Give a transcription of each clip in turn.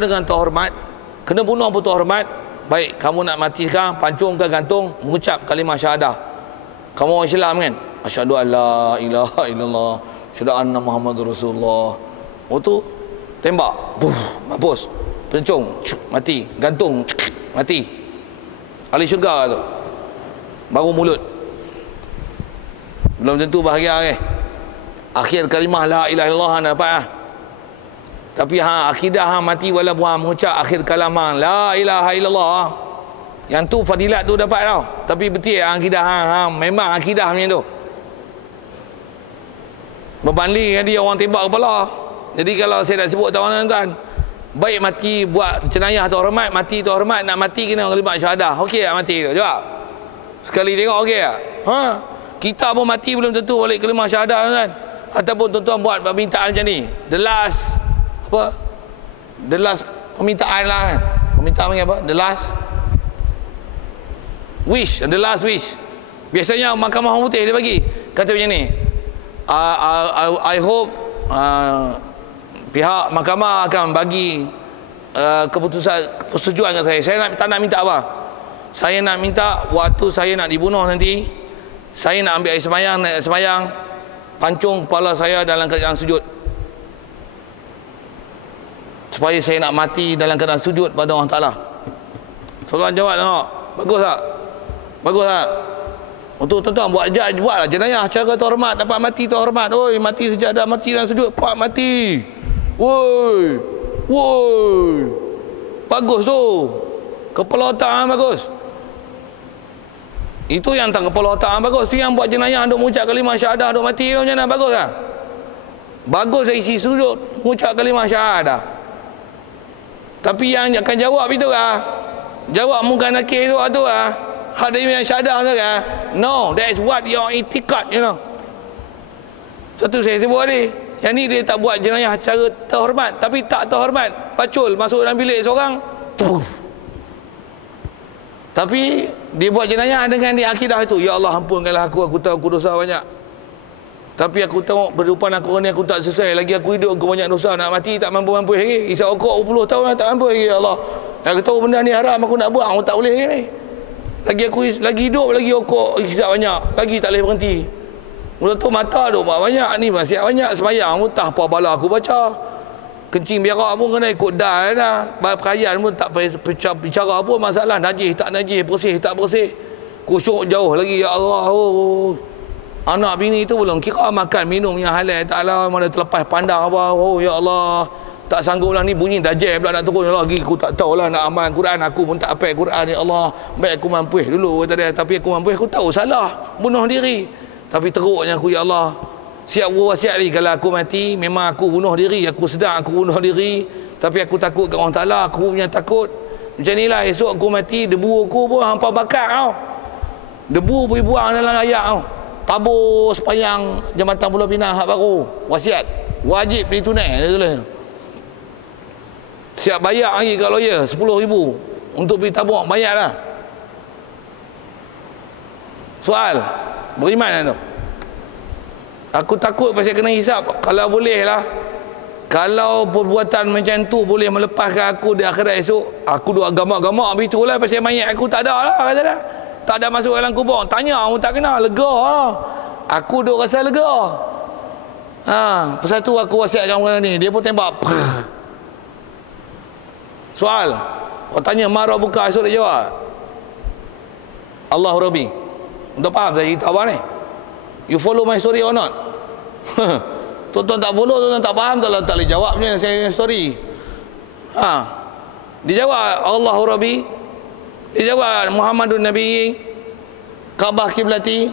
dengan terhormat, kena bunuh pun terhormat. Baik, kamu nak mati sekarang, pancung ke gantung, mengucap kalimah syahadah. Kamu orang Islam kan? Asyhadu an la ilaha illallah, asyhadu anna Muhammadur Rasulullah. Oh tu tembak, buh, mampus. Pencung, mati. Gantung, mati. Ahli syurga tu. Baru mulut. Belum tentu bahagia akhir kalimah la ilaha illallah anda dapat lah. Tapi akidah mati walaupun mengucap akhir kalimah la ilaha illallah, yang tu fadilat tu dapat tau. Tapi betul akidah memang akidah macam tu. Berbanding dengan dia orang tembak kepala. Jadi kalau saya nak sebut tuan-tuan, baik mati buat jenayah terhormat, mati terhormat, nak mati kena kalimah syahadah. Okey tak mati tu? Jawab. Sekali tengok okey tak? Kita pun mati belum tentu balik kalimah syahadah kan. Ataupun tuan-tuan buat permintaan macam ni. The last permintaan lah kan. Permintaan macam apa? The last wish. Biasanya Mahkamah Putih dia bagi. Kata macam ni. I hope pihak mahkamah akan bagi keputusan persetujuan dengan saya. Saya tak nak minta apa. Saya nak minta waktu saya nak dibunuh nanti, saya nak ambil air semayang, pancung kepala saya dalam keadaan sujud, supaya saya nak mati dalam keadaan sujud pada Allah Ta'ala. Soalan jawab tengok. Bagus tak? Bagus tak? Untuk tuan-tuan buatlah jenayah cara terhormat, dapat mati terhormat. Oi, mati sejadah, mati dalam sujud, pak mati. Woi. Bagus tu. Kepala otak bagus. Itu yang tak kepala otak bagus. Tu yang buat jenayah duk mengucap kalimah syahadah, duk mati tu macam mana? Bagus tak? Bagus isi sujud mengucap kalimah syahadah. Tapi yang akan jawab itu jawab muka nakir tu hak dari yang syahadah tu no, that is what your itikad, you know. Satu saya sebut tadi. Yang ni dia tak buat jenayah cara terhormat, tapi tak terhormat. Pacul masuk dalam bilik seorang. Tapi dia buat jenayah dengan dia akidah itu. Ya Allah, ampunkanlah aku tahu aku dosa banyak. Tapi aku tengok kehidupan aku ni aku tak selesai. Lagi aku hidup aku banyak dosa, nak mati tak mampu lagi. Isap okok 20 tahun tak mampu lagi, ya Allah. Aku tahu benda ni haram, aku nak buang, aku tak boleh ni. Lagi hidup lagi okok isap banyak, lagi tak boleh berhenti. Mula tu mata duk banyak ni, masih banyak sembahyang pun tak apa bala aku baca. Kencing berak pun kena ikut dah dah. Perayaan pun tak bicara apa masalah najis tak najis, bersih tak bersih. Khusyuk jauh lagi, ya Allah. Anak bini tu belum kira makan minum yang halal taklah, mana terlepas pandang apa. Ya Allah. Tak sangguplah ni bunyi dajjal pula nak turun lagi. Aku tak tahulah nak amal Quran, aku pun tak hafal Quran, ya Allah. Baik aku mampu dulu kata dia, tapi aku mampu, aku tahu salah, bunuh diri. Tapi teruknya aku, ya Allah, siap berwasiat ni kalau aku mati memang aku bunuh diri, aku sedar aku bunuh diri, tapi aku takut ke Allah Ta'ala, aku punya takut. Macam inilah esok aku mati, debu aku pun hampa bakar tau. Debu boleh buang dalam ayak tau. Tabur sepanjang Jambatan Pulau Pinang hak baru. Wasiat wajib ditunai. Siap bayar lagi kat lawyer 10,000 untuk pergi tabur, bayarlah. Soal beriman tu. Aku takut pasal kena hisap. Kalau boleh lah, kalau perbuatan macam tu boleh melepaskan aku di akhirat esok, aku duk gamak-gamak begitulah pasal mayat aku tak ada lah, kata dah. Tak ada masuk dalam kubur. Tanya aku tak kenal, lega lah. Aku duk rasa lega. Pasal tu aku wasiatkan orang ni. Dia pun tembak. Soal. Kau tanya marah buka, esok dia jawab. Allah Rabbi. Dah faham saya cerita apa ni? You follow my story or not? Tuan-tuan tak follow, tuan-tuan tak faham, tak boleh jawabnya saya story. Dia jawab Allah Rabbi. Dia jawab Muhammadun Nabi, Kaabah kiblati.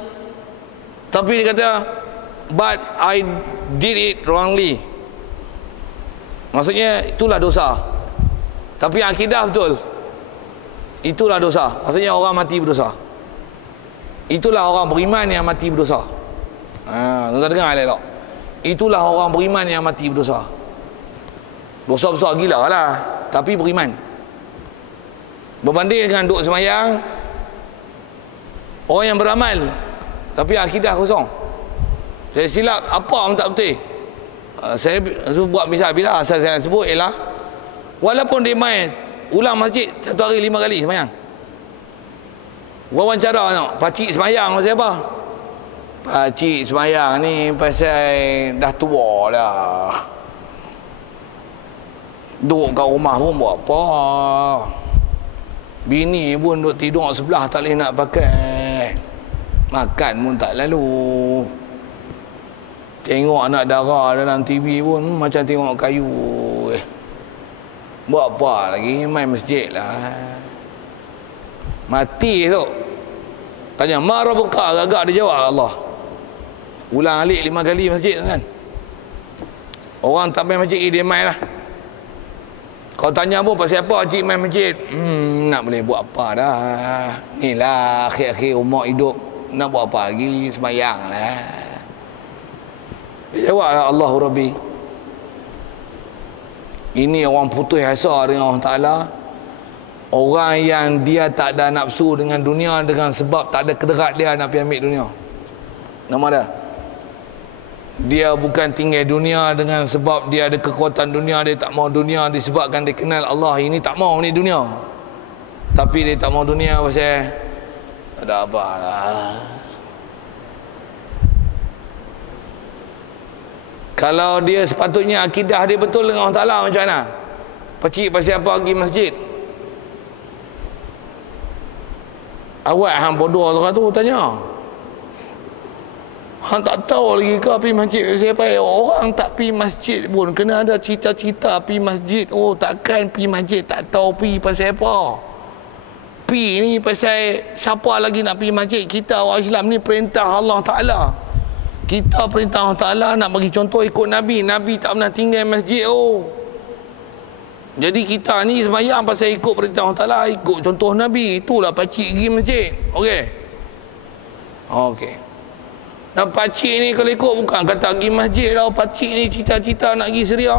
Tapi dia kata, but I did it wrongly. Maksudnya itulah dosa. Tapi akidah betul. Itulah dosa. Maksudnya orang mati berdosa. Itulah orang beriman yang mati berdosa. Tuan-tuan dengar elok. Itulah orang beriman yang mati berdosa. Dosa besar gila lah, tapi beriman. Berbanding dengan duk semayang, orang yang beramal tapi akidah kosong. Saya silap apa pun tak betul. Saya buat misal bila asal saya sebut ialah Walaupun dia main ulang masjid satu hari 5 kali semayang. Wawancara tengok, pakcik semayang pasal apa? Pakcik semayang ni pasal dah tua dah. Duduk kat rumah pun buat apa? Bini pun duduk tidur sebelah tak boleh nak pakai. Makan pun tak lalu. Tengok anak dara dalam TV pun macam tengok kayu. Buat apa lagi? Main masjid lah. Mati tu. Tanya, marah buka, agak dia jawab Allah. Ulang alik 5 kali masjid kan. Orang tak main masjid, dia main lah. Kau tanya pun pasal apa cik main masjid? Nak boleh buat apa dah. Ni lah akhir-akhir umur hidup. Nak buat apa lagi? Sembayang lah. Dia jawab lah, Allahu Rabbi. Ini orang putus asa dengan Allah Ta'ala. Orang yang dia tak ada nafsu dengan dunia dengan sebab tak ada kederat dia nak pergi ambil dunia. Nama dia. Dia bukan tinggal dunia dengan sebab dia ada kekuatan dunia, dia tak mau dunia disebabkan dia kenal Allah. Ini tak mau ni dunia. Tapi dia tak mau dunia pasal ada apa lah. Kalau dia sepatutnya akidah dia betul dengan Allah Ta'ala macam mana? Pakcik pasal apa pergi masjid? Awak hang bodoh orang tu tanya. Hang tak tahu lagi ke pergi masjid siapa? Orang tak pergi masjid pun kena ada cita-cita pergi masjid. Oh, takkan pergi masjid tak tahu pergi pasal apa. Pergi ni pasal siapa lagi nak pergi masjid? Kita orang Islam ni perintah Allah Ta'ala. Kita perintah Allah Ta'ala nak bagi contoh ikut Nabi. Nabi tak pernah tinggal masjid. Oh, jadi kita ni sembahyang pasal ikut perintah Allah Ta'ala, ikut contoh Nabi. Itulah pakcik pergi masjid. Okey. Okey. Dan pakcik ni kalau ikut bukan kata pergi masjid lah. Pakcik ni cita-cita nak pergi Syria.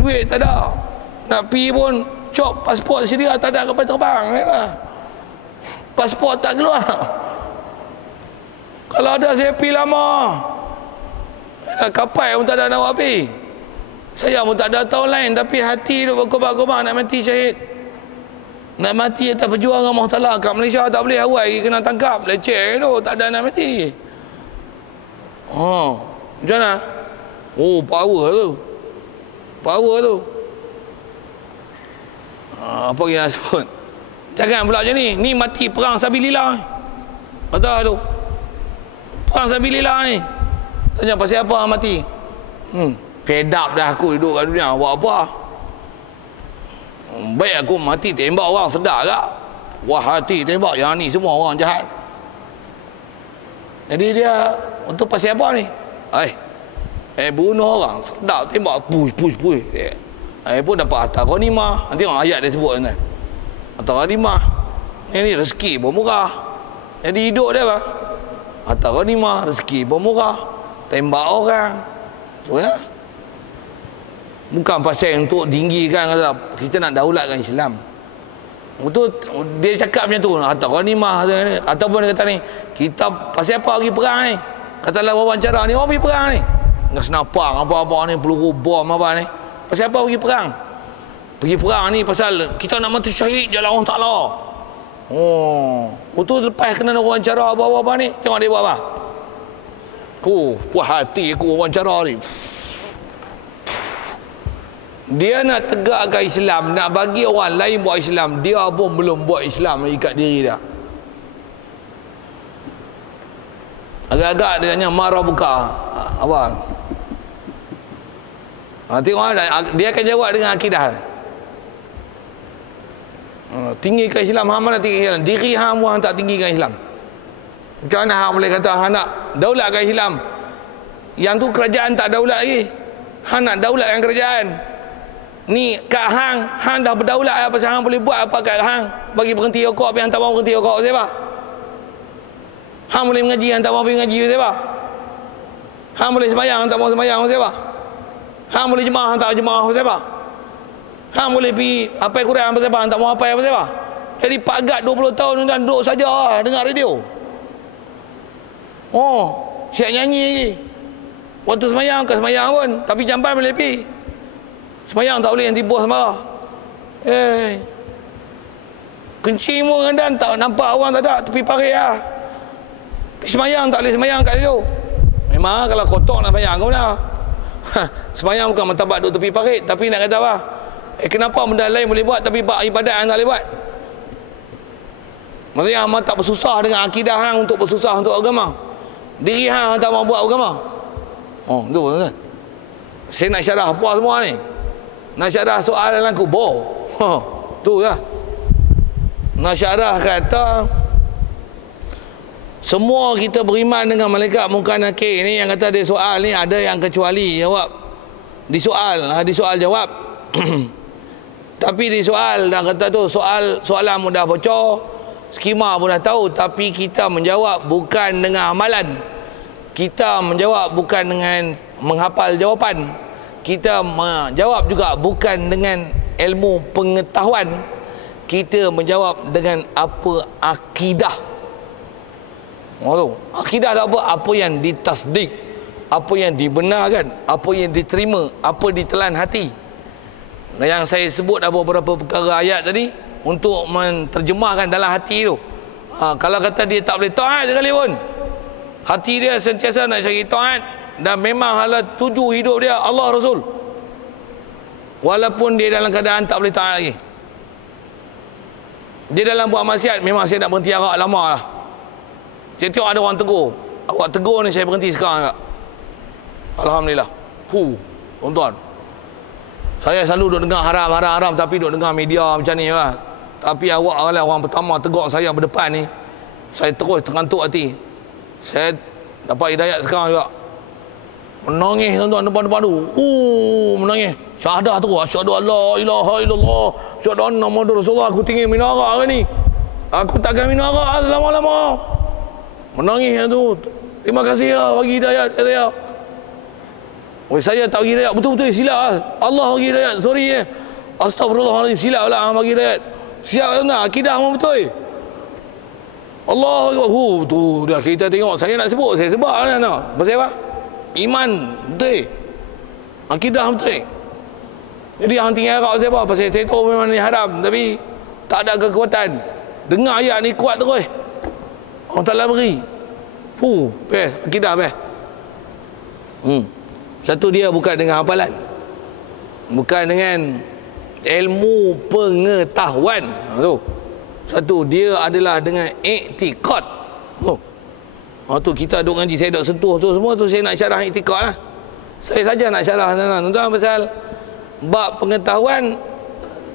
Duit tak ada. Nak pergi pun cop pasport Syria tak ada kapal terbang. Pasport tak keluar. Kalau ada saya pergi lama. Kapal pun tak ada nak buat pergi. Saya pun tak ada tahun lain, tapi hati duk berkobar-kobar nak mati syahid. Nak mati atas perjuangan Allah Ta'ala. Kat Malaysia tak boleh, awal lagi kena tangkap. Leceh tu, tak ada nak mati. Oh, macam mana? Oh, power tu. Power tu. Apa yang nak sebut? Jangan pula macam ni. Ni mati perang sabilillah. Kata tu. Perang sabilillah ni. Tanya pasal apa mati? Fed up dah aku hidup kat dunia. Buat apa? Baik aku mati tembak orang sedar tak? Wah hati tembak. Yang ni semua orang jahat. Jadi dia untuk pasal apa ni? Bunuh orang sedar tembak. Push. Pun dapat harta ghanimah. Nanti orang ayat dia sebut kan. Harta ghanimah. Ni rezeki pun murah. Jadi hidup dia apa? Harta ghanimah, rezeki pun murah. Tembak orang. Tu ya. Bukan pasal untuk tinggikan kita nak daulatkan Islam. Betul dia cakap macam tu, harta ghanimah ataupun dia kata ni, kita pasal apa pergi perang ni? Katalah wawancara ni, orang pergi perang ni. Dengan senapang apa-apa ni, peluru bom apa ni. Pasal apa pergi perang? Pergi perang ni pasal kita nak mati syahid jalan Allah Ta'ala. Oh, betul lepas kena wawancara apa-apa ni, tengok dia buat apa? Puas hati aku wawancara ni. Dia nak tegakkan Islam, nak bagi orang lain buat Islam, dia pun belum buat Islam ikat diri dia. Agak-agak dia tanya marah buka apa? Tengok dia akan jawab dengan akidah. Tinggikan Islam, hang mana tinggikan Islam? Diri hang pun tak tinggikan Islam. Macam mana hang boleh kata hang nak daulatkan Islam? Yang tu kerajaan tak daulat lagi. Hang nak daulatkan kerajaan. Ni kat hang dah berdaulat apa pasal hang boleh buat apa kat hang? Bagi berhenti rokok tapi hang tak mau berhenti rokok siapa? Hang boleh mengaji hang tak mau pergi mengaji siapa? Hang boleh sembahyang hang tak mau sembahyang siapa? Hang boleh jemaah hang tak jemaah siapa? Hang boleh pergi apa Quran apa siapa? Hang tak mau apa siapa? Jadi Pak Gad 20 tahun tuan duduk saja dengar radio. Oh, siap nyanyi lagi. Waktu sembahyang ke sembahyang pun tapi jamban boleh pergi. Semayang tak boleh, nanti bos marah. Kencing pun rendan, tak nampak orang tak ada, tepi parit lah. Semayang tak boleh semayang kat situ. Memang kalau kotor nak semayang ke mana? Semayang bukan martabat duduk tepi parit. Tapi nak kata apa? Kenapa benda lain boleh buat tapi bab ibadat yang tak boleh buat? Maksudnya hang tak bersusah dengan akidah hang untuk bersusah untuk agama. Diri hang tak mau buat agama. Oh, tu kan. Saya nak syarah apa semua ni? Nak syarah soal dalam kubur. Tu lah. Nak syarah kata semua kita beriman dengan malaikat Munkar Nakir ni, yang kata dia soal ni ada yang kecuali jawab. Disoal jawab. Tapi disoal dah kata tu soalan mudah bocor, skema pun dah tahu, tapi kita menjawab bukan dengan amalan. Kita menjawab bukan dengan menghafal jawapan. Kita menjawab juga bukan dengan ilmu pengetahuan. Kita menjawab dengan apa? Akidah. Akidah tak apa? Apa yang ditasdik, apa yang dibenarkan, apa yang diterima, apa ditelan hati. Yang saya sebut ada beberapa perkara ayat tadi untuk menterjemahkan dalam hati tu. Kalau kata dia tak boleh taat sekali pun, hati dia sentiasa nak cari taat, dan memang hala tuju hidup dia Allah Rasul, walaupun dia dalam keadaan tak boleh taat lagi. Dia dalam buat maksiat, memang saya nak berhenti arak lama lah. Saya tengok ada orang tegur, awak tegur ni saya berhenti sekarang tak? Alhamdulillah. Tuan-tuan, saya selalu duk dengar haram, tapi duk dengar media macam ni lah. Tapi awak adalah orang pertama tegur saya berdepan ni, saya terus terantuk hati. Saya dapat hidayat sekarang juga. Menangis tuan-tuan depan-depan tu. Menangis. Syahadah tu. Asyhadu alla ilaha illallah, asyhadu anna Muhammadar Rasulullah. Aku tinggi minum arak hari ni. Aku takkan minum arak selama-lama. Menangis tu. Terima kasih lah bagi hidayat kata saya. Saya tak bagi hidayat, betul-betul silap lah. Allah bagi hidayat. Sorry Astagfirullahaladzim, silap lah bagi hidayat. Siap tak? Akidah memang betul. Allah tu dah kita tengok. Saya nak sebut, saya sebab lah nak. Pasal apa? Iman betul, akidah betul. Jadi hang tinggal arak pasal apa? Pasal saya tahu memang ni haram, tapi tak ada kekuatan. Dengar ayat ni kuat terus. Orang tak beri. Best akidah best. Satu, dia bukan dengan hafalan, bukan dengan ilmu pengetahuan. Tu satu, dia adalah dengan i'tiqad. Tu kita duk ngaji, saya duk sentuh tu semua tu, saya nak syarah i'tiqad lah. Saya saja nak syarah tuan-tuan pasal bab pengetahuan.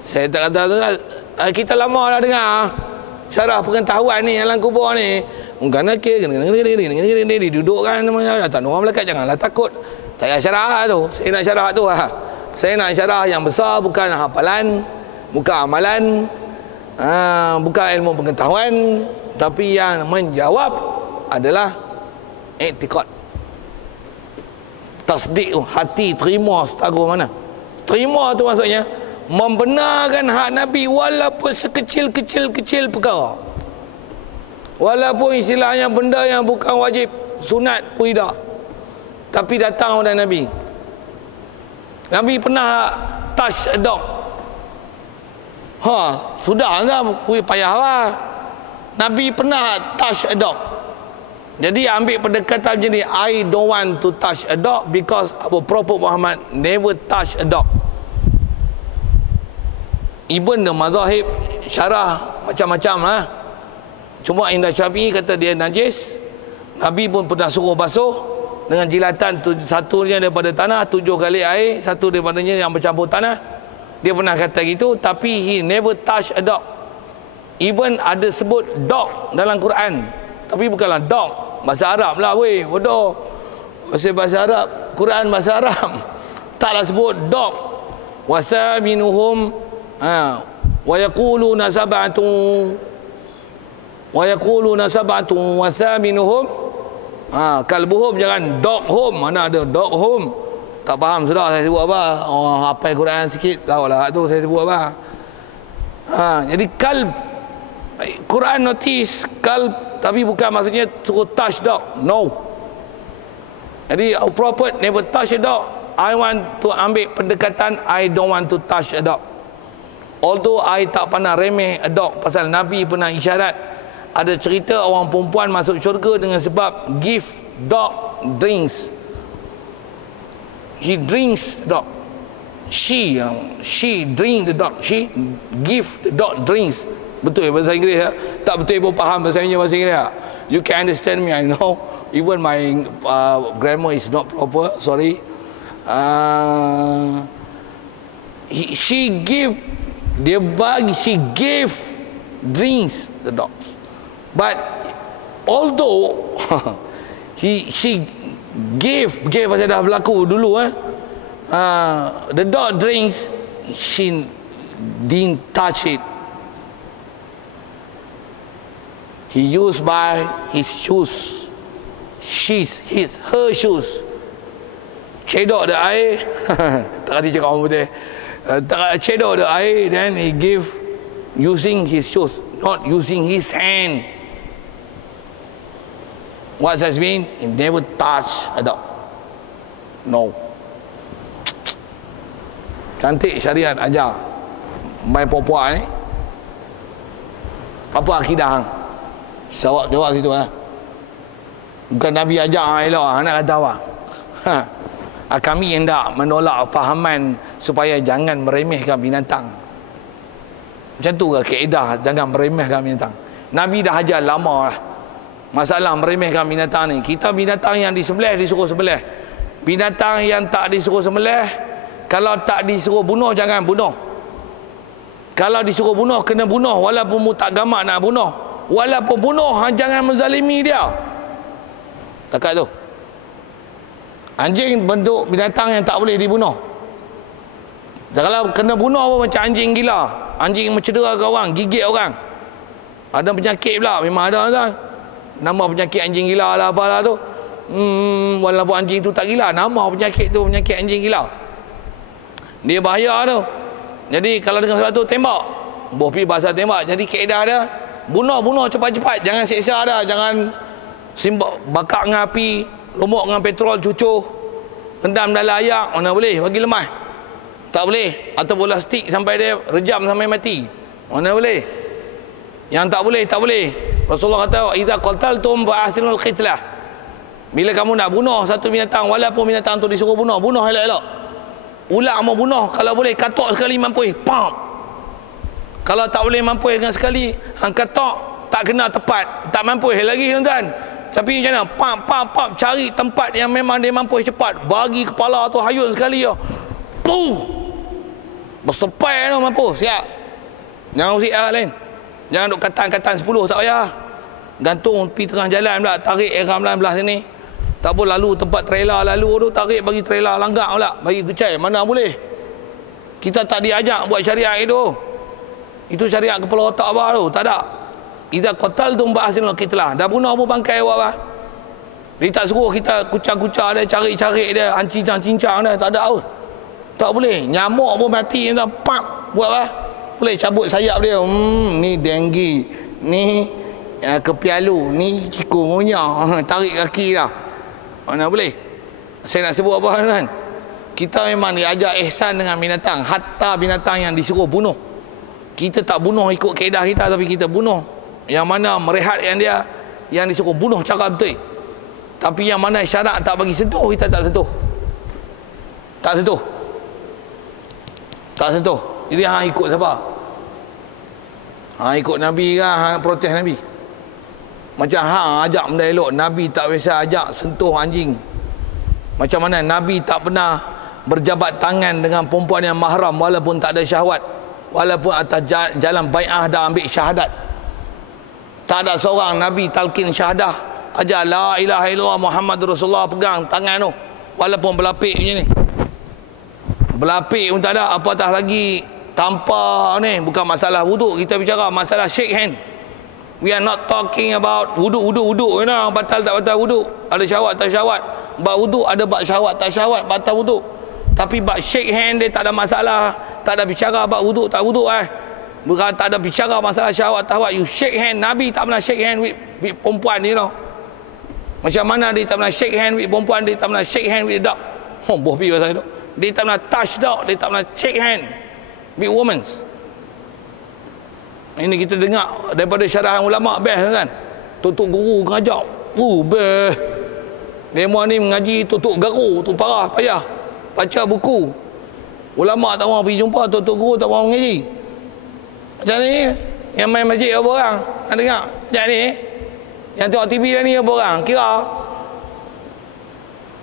Saya tak kata tuan, kita lama dah dengar syarah pengetahuan ni dalam kubur ni. Mungkin nakir duduk kan, tak orang melekat, janganlah takut. Tak payah syarah tu. Saya nak syarah tu lah. Saya nak syarah yang besar, bukan hafalan, bukan amalan, bukan ilmu pengetahuan, tapi yang menjawab adalah i'tiqad. Tasdik tu, hati terima setaguh mana. Terima tu maksudnya membenarkan hak Nabi walaupun sekecil-kecil perkara. Walaupun istilahnya benda yang bukan wajib, sunat pun tidak, tapi datang dari Nabi. Nabi pernah touch a dog. Sudah dah payah lah. Nabi pernah touch a dog. Jadi ambil pendekatan macam ni, I don't want to touch a dog because our Prophet Muhammad never touch a dog. Ibn Mazahib syarah macam-macam lah. Cuma Imam Syafi'i kata dia najis. Nabi pun pernah suruh basuh dengan jilatan, satunya daripada tanah, 7 kali air, satu daripadanya yang bercampur tanah. Dia pernah kata gitu, tapi he never touch a dog. Even ada sebut dog dalam Quran, tapi bukanlah dog bahasa Arab lah weh, bodoh. Bahasa Arab, Quran bahasa Arab, taklah sebut dog. Wasaminuhum wa yaquluna sab'atun wasaminuhum kalbuhum, jangan dog home. Mana ada dog home? Tak faham sudah saya sebut apa. Hafal Quran sikit tahu lah tu saya sebut apa. Jadi kalb, Quran notice kalb, tapi bukan maksudnya suruh touch dog. No. Jadi our Prophet never touch a dog. I want to ambil pendekatan, I don't want to touch a dog. Although I tak pernah remeh a dog, pasal Nabi pernah isyarat. Ada cerita orang perempuan masuk syurga dengan sebab give dog drinks. He drinks dog. She drink the dog. She give the dog drinks. Betul ya bahasa Inggeris ya? Tak betul pun faham bahasa Inggeris ya? You can understand me, I know. Even my grammar is not proper, sorry. She gave drinks the dogs. But although she gave pasal dah berlaku dulu the dog drinks, she didn't touch it. He used by his shoes, her shoes. Cedok the air, tak kata cakap orang putih. Cedok the air, then he give using his shoes, not using his hand. What does that mean? He never touch a dog. No. Cantik syariat ajar main puak-puak ni. Apa akidah hang? Jawab situ Bukan Nabi ajar elok nak kata apa? Kami hendak menolak fahaman supaya jangan meremehkan binatang. Macam tu ke kaedah jangan meremehkan binatang? Nabi dah ajar lama lah. Masalah meremehkan binatang ni, kita binatang yang disembelih disuruh sembelih. Binatang yang tak disuruh sembelih, kalau tak disuruh bunuh jangan bunuh. Kalau disuruh bunuh kena bunuh, walaupun mu tak gamak nak bunuh. Walaupun bunuh jangan menzalimi dia. Takat tu. Anjing bentuk binatang yang tak boleh dibunuh. Kalau kena bunuh pun macam anjing gila, anjing mencedera orang, gigit orang. Ada penyakit pula, memang ada kan. Nama penyakit anjing gila lah apalah tu. Walaupun anjing tu tak gila, nama penyakit tu penyakit anjing gila. Dia bahaya tu. Jadi kalau dengan sebab tu tembak. Boh pi bahasa tembak. Jadi kaedah dia bunuh cepat-cepat, jangan seksa dah, jangan bakar dengan api, lombok dengan petrol cucuh, rendam dalam ayak, mana boleh, bagi lemah. Tak boleh. Atau bola stick sampai dia rejam sampai mati. Mana boleh. Yang tak boleh. Rasulullah kata, "Idza qataltum fa ahsinul qitlah." Bila kamu nak bunuh satu binatang, walaupun binatang tu disuruh bunuh elok-elok. Ular mau bunuh, kalau boleh katok sekali mampus, pam. Kalau tak boleh mampus dengan sekali, hang katok tak kena tepat, tak mampus lagi tuan-tuan. Tapi macam mana? Pam, cari tempat yang memang dia mampus cepat, bagi kepala tu hayun sekali ya. Puh. Bersepai tu mampus, siap. Jangan usik lain. Jangan duk katan 10 tak payah. Gantung pi tengah jalan pula, tarik eram belah sini. Tak boleh lalu tempat trailer lalu tu, tarik bagi trailer langgak pula, bagi kecai, mana boleh. Kita tak diajak buat syariat itu. Itu syariat kepala otak apa tu, tak ada. Iza qataltum fa ahsinul qitlah. Dah bunuh pun bangkai awak bah. Dia tak suruh kita kucak-kucak dia, cari-cari dia, cincang-cincang dia, tak ada. Tak boleh. Nyamuk pun mati, pam, buat apa? Boleh cabut sayap dia. Ni denggi, ni kepialu, ni chikungunya, tarik kaki dah. Mana boleh. Saya nak sebut apa kan? Kita memang diajar ihsan dengan binatang, hatta binatang yang disuruh bunuh. Kita tak bunuh ikut kaedah kita, tapi kita bunuh yang mana merehatkan dia, yang disuruh bunuh cara betul. Tapi yang mana syarak tak bagi sentuh, kita tak sentuh. Tak sentuh. Jadi hang ikut siapa? Hang ikut Nabi ke hang protes Nabi? Macam hang ajak benda elok, Nabi tak biasa ajak sentuh anjing. Macam mana Nabi tak pernah berjabat tangan dengan perempuan yang mahram walaupun tak ada syahwat, walaupun atas jalan bai'ah dah ambil syahadat. Tak ada seorang Nabi talqin syahadah ajar la ilaha illallah Muhammadur Rasulullah, pegang tangan tu walaupun berlapik macam ni. Berlapik pun tak ada, apatah lagi tanpa ni. Bukan masalah wuduk kita bicara, masalah shake hand. We are not talking about wuduk you know, batal tak batal wuduk, ada syahwat tak syahwat. Bab wuduk ada bab syahwat tak syahwat, batal wuduk. Tapi bab shake hand dia tak ada masalah. Tak ada bicara bab wuduk tak wuduk Bukan tak ada bicara masalah syahwat tak syahwat. You shake hand. Nabi tak pernah shake hand with perempuan, you know. Macam mana dia tak pernah shake hand with perempuan, dia tak pernah shake hand with dog. Boh pi pasal tu. Dia tak pernah touch dog, dia tak pernah shake hand with women. Ini kita dengar daripada syarahan ulama best kan. Tok guru ngajak. Best. Demo ni mengaji tok garu tu parah payah. Baca buku. Ulama tak mau pergi jumpa, tok guru tak mau mengaji. Macam ni, yang main masjid apa orang? Nak dengar? Macam ni. Yang tengok TV dah ni apa orang? Kira.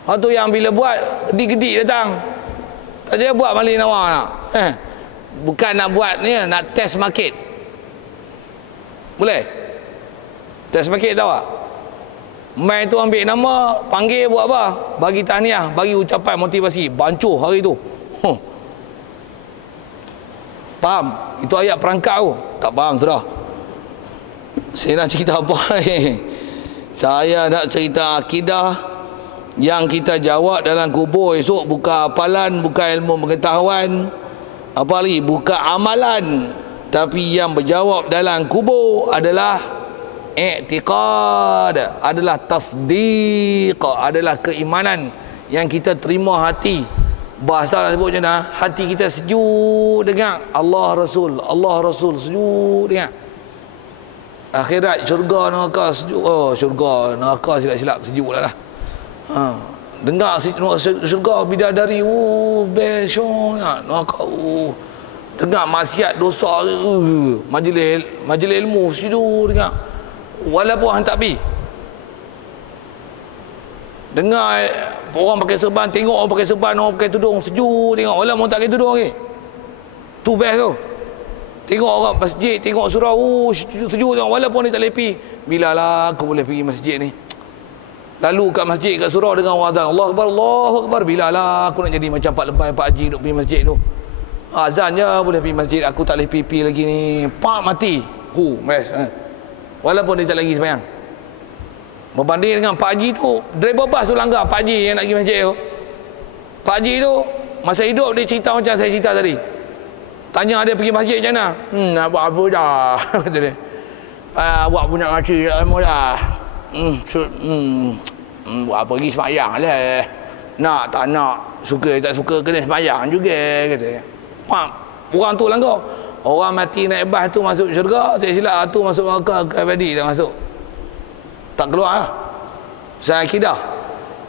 Hak tu yang bila buat gedik-gedik datang. Tak ada buat malin awak nak. Bukan nak buat ni, nak test market. Boleh? Test market tahu tak? Mai tu ambil nama, panggil buat apa? Bagi tahniah, bagi ucapan motivasi. Bancuh hari tu. Faham? Itu ayat perangkat tu. Tak faham sudah. Saya nak cerita apa ni? Saya nak cerita akidah yang kita jawab dalam kubur esok, bukan hafalan, bukan ilmu pengetahuan, apa lagi? Bukan amalan. Tapi yang berjawab dalam kubur adalah i'tiqad, adalah tasdiq, adalah keimanan yang kita terima hati. Bahasa sebut macam mana? Hati kita sejuk dengan Allah Rasul, Allah Rasul sejuk dengan akhirat, syurga, neraka sejuk. Oh, syurga, neraka silap-silap sejuk lah. Dengar syurga bidadari, best, neraka, dengar maksiat dosa, majlis ilmu sejuk dengar. Walaupun hang tak pergi, dengar orang pakai serban, tengok orang pakai serban, orang pakai tudung, sejuk tengok. Walaupun orang tak pakai tudung lagi, tu best tu. Tengok orang masjid, tengok surau, sejuk tengok. Walaupun dia tak boleh pergi, bilalah aku boleh pergi masjid ni. Lalu kat masjid, kat surau dengan orang azan, Allah Akbar, Allah Akbar, bilalah aku nak jadi macam Pak Lebai, Pak Haji duk pergi masjid tu. Azan je boleh pergi masjid, aku tak boleh pergi lagi ni. Pak mati. Best. Walaupun dia tak lagi sembahyang. Berbanding dengan Pak Haji tu, driver bas tu langgar Pak Haji yang nak pergi masjid tu. Pak Haji tu masa hidup dia cerita macam saya cerita tadi. Tanya dia pergi masjid macam mana? Nak buat apa dah? Kata dia. Buat punya ngaji ilmu dah. Buat apa pergi sembahyang lah. Nak tak nak, suka tak suka kena sembahyang juga, kata. Pak, orang tu langgar. Orang mati naik bas tu masuk syurga, saya silap tu masuk neraka ke abadi tak masuk. Tak keluar lah. Saya akidah.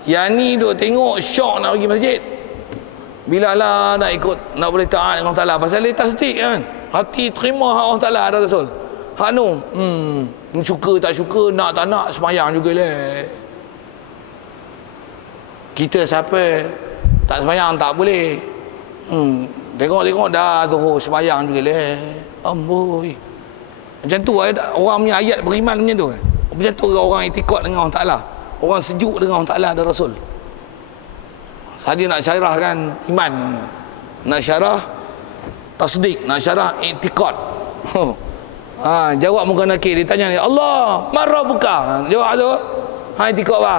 Yang ni duk tengok syok nak pergi masjid. Bilalah nak ikut, nak boleh taat dengan Allah Ta'ala. Pasal dia tasdik kan. Hati terima hak Allah Ta'ala ada Rasul. Hak nu, suka tak suka, nak tak nak, sembahyang juga lah. Kita siapa tak sembahyang tak boleh. Tengok-tengok dah zuhur sembahyang juga lah. Amboi. Macam tu orang punya ayat beriman macam tu. Macam tu orang itikad dengan Allah Ta'ala. Orang sejuk dengan Allah Ta'ala dan Rasul. Saya nak syarahkan iman. Nak syarah tasdik, nak syarah itikad. Jawab muka nakir, dia tanya ni, Allah, marah buka. Jawab tu, itikad apa?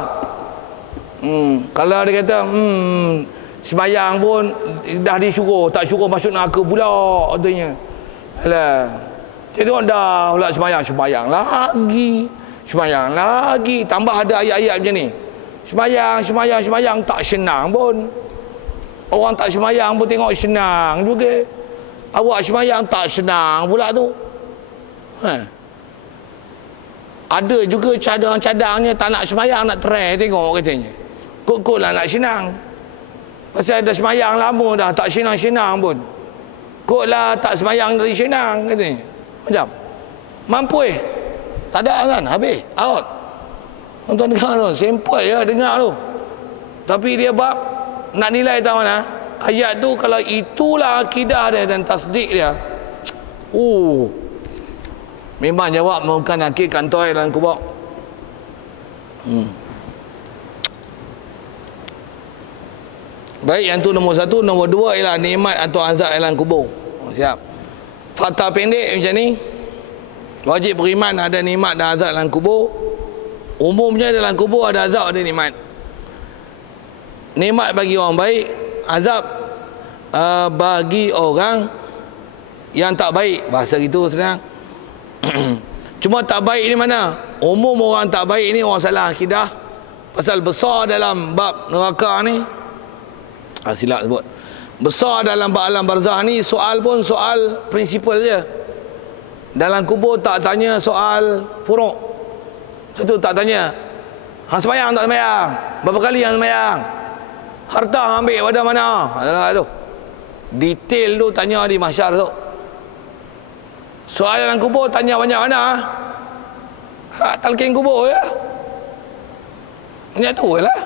Kalau dia kata, sembahyang pun dah disuruh, tak suruh masuk neraka pula katanya. Alah. Dia tengok dah pula sembahyang lagi. Tambah ada ayat-ayat macam ni. Sembahyang tak senang pun. Orang tak sembahyang pun tengok senang juga. Awak sembahyang tak senang pula tu. Ada juga cadang-cadangnya tak nak sembahyang, nak try tengok katanya. Kok lah nak senang. Pasal dah sembahyang lama dah, tak senang-senang pun. Kok lah tak sembahyang dari senang katanya. Macam mampu tak ada kan, habis out. Tuan dengar tu, simple je dengar tu. Tapi dia bab nak nilai tahu mana? Ayat tu kalau itulah akidah dia dan tasdik dia. Memang jawab bukan nakir kantoi dalam kubur. Baik, yang tu nombor satu. Nombor dua ialah nikmat atau azab dalam kubur. Siap. Fakta pendek macam ni. Wajib beriman ada nikmat dan azab dalam kubur. Umumnya dalam kubur ada azab, ada nikmat. Nikmat bagi orang baik, azab bagi orang yang tak baik. Bahasa gitu senang. Cuma tak baik ni mana? Umum orang tak baik ni orang salah akidah. Pasal besar dalam bab neraka ni Silap sebut. Besar dalam alam barzah ni, soal pun soal prinsipal je. Dalam kubur tak tanya soal furuk. Satu tak tanya, hang sembahyang tak sembahyang? Berapa kali hang sembahyang? Harta hang ambil pada mana? Aduh. Detail tu tanya di mahsyar tu. Soal dalam kubur tanya banyak mana? Hak talqin kubur ya. Banyak tu lah.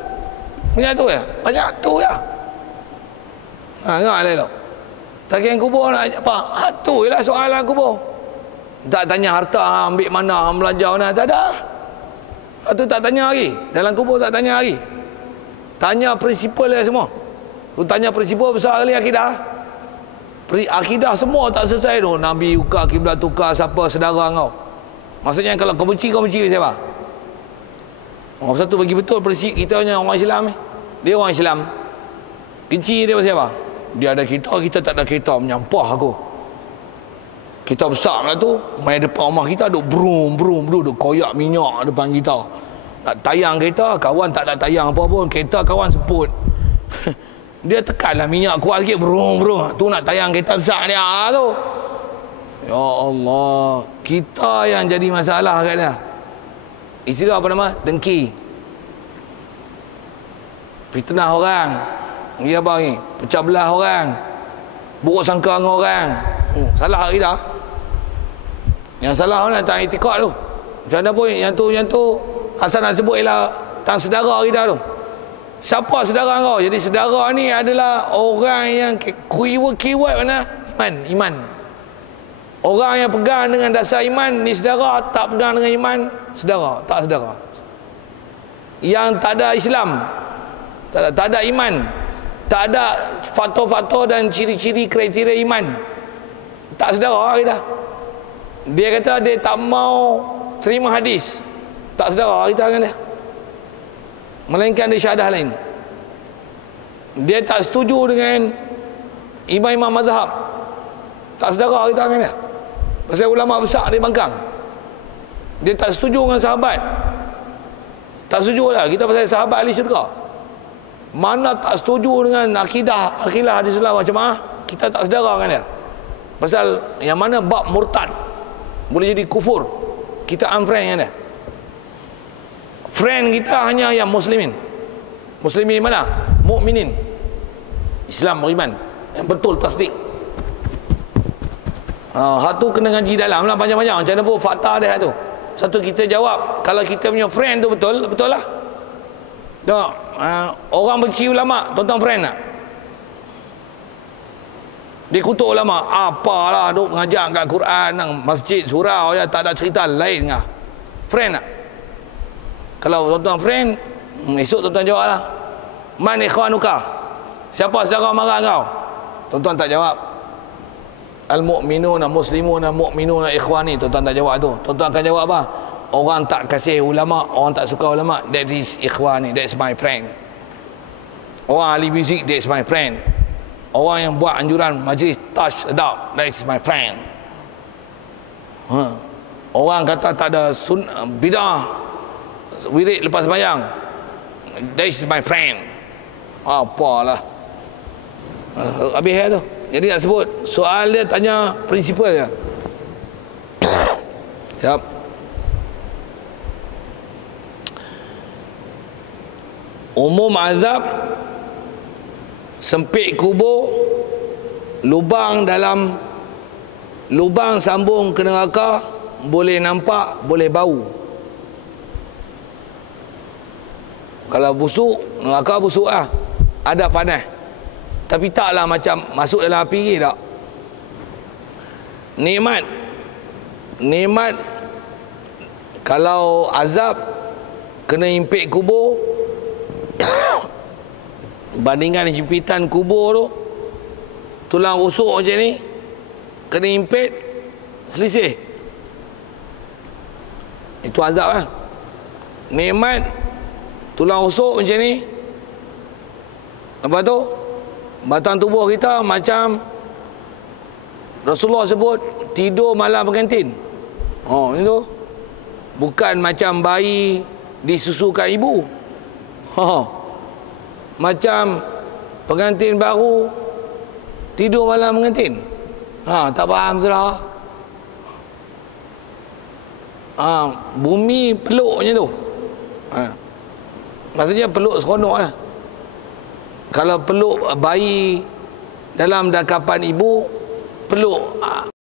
Banyak tu ya. Banyak tu ya. Enggak ada tu. Talqin kubur nak apa? Hak tu lah soal dalam kubur. Tak tanya harta ambil mana, belanja mana, tak ada. Hak tu tak tanya lagi. Dalam kubur tak tanya lagi. Tanya prinsipal dia semua. Tu tanya prinsipal besar kali akidah. Akidah semua tak selesai tu. Nabi ukar, kiblat tukar, siapa saudara kau. Maksudnya kalau kau benci siapa? Orang satu bagi betul prinsip kita punya orang Islam ni. Dia orang Islam. Benci dia siapa? Dia ada kita, kita tak ada kita. Menyampah aku. Kita besar lah tu. Main depan rumah kita duk brum duk koyak minyak depan kita. Nak tayang kereta, kawan tak ada tayang apa pun. Kereta kawan sebut. Dia tekanlah minyak kuat sikit, brum. Tu nak tayang kereta besar dia tu. Ya Allah, kita yang jadi masalah kat dia. Istilah apa nama? Dengki. Fitnah orang. Dia apa ni? Pecah belah orang. Buruk sangka dengan orang. Salah akidah. Yang salah mana tentang itikad tu. Macam mana pun yang tu Hasan nak sebut ialah tentang sedara akidah tu. Siapa sedara kau? Jadi sedara ni adalah orang yang keyword mana? Iman. Orang yang pegang dengan dasar iman ni sedara, tak pegang dengan iman sedara, tak sedara. Yang tak ada Islam, tak ada iman, tak ada faktor-faktor dan ciri-ciri kriteria iman, tak sedara kita. Dia kata dia tak mau terima hadis, tak sedara kita dengan dia. Melainkan dia syahadah lain. Dia tak setuju dengan imam-imam mazhab, tak sedara kita dengan dia. Pasal ulama besar dia bangkang. Dia tak setuju dengan sahabat. Tak setuju lah kita pasal sahabat ahli syurga. Mana tak setuju dengan akidah hadis Islam jemaah, kita tak sedara dengan dia. Pasal yang mana bab murtad boleh jadi kufur, kita unfriend dengan dia. Friend kita hanya yang muslimin. Muslimin mana? Mukminin. Islam beriman yang betul tasdik. Hak tu kena ngaji dalam lah panjang-panjang. Macam mana pun fakta dia tu. Satu kita jawab, kalau kita punya friend tu betul lah. Tengok, orang benci ulama, tuan-tuan friend tak? Dia kutuk ulama, apalah duk mengajar kat Quran nang masjid surau ya, tak ada cerita lain ngah. Friend tak? Kalau tuan-tuan friend, esok tuan-tuan jawab lah. Man ikhwanuka? Siapa saudara marah kau? Tuan-tuan tak jawab. Al-mu'minuna muslimuna mu'minuna ikhwani. Tuan-tuan tak jawab tu. Tuan-tuan akan jawab apa? Orang tak kasih ulama, orang tak suka ulama, that is ikhwani, that's my friend. Orang ahli muzik, that's my friend. Orang yang buat anjuran majlis touch sedap, that is my friend. Orang kata tak ada bidah wirid lepas sembahyang, that is my friend. Apalah. Habis tu. Jadi nak sebut soal dia tanya prinsipal dia. Siap. Umum azab, sempit kubur, lubang sambung ke neraka, boleh nampak, boleh bau. Kalau busuk, neraka busuk lah, ada panas. Tapi taklah macam masuk dalam api ke tak. Nikmat kalau azab kena impit kubur bandingkan jempitan kubur tu, tulang rusuk macam ni kena impit, selisih. Itu azab kan. Nikmat tulang rusuk macam ni, lepas tu batang tubuh kita macam Rasulullah sebut tidur malam pengantin. Itu bukan macam bayi disusukan ibu. Macam pengantin baru tidur malam pengantin. Tak faham sudah. Bumi peluknya tu. Maksudnya peluk seronok lah. Kalau peluk bayi dalam dakapan ibu, peluk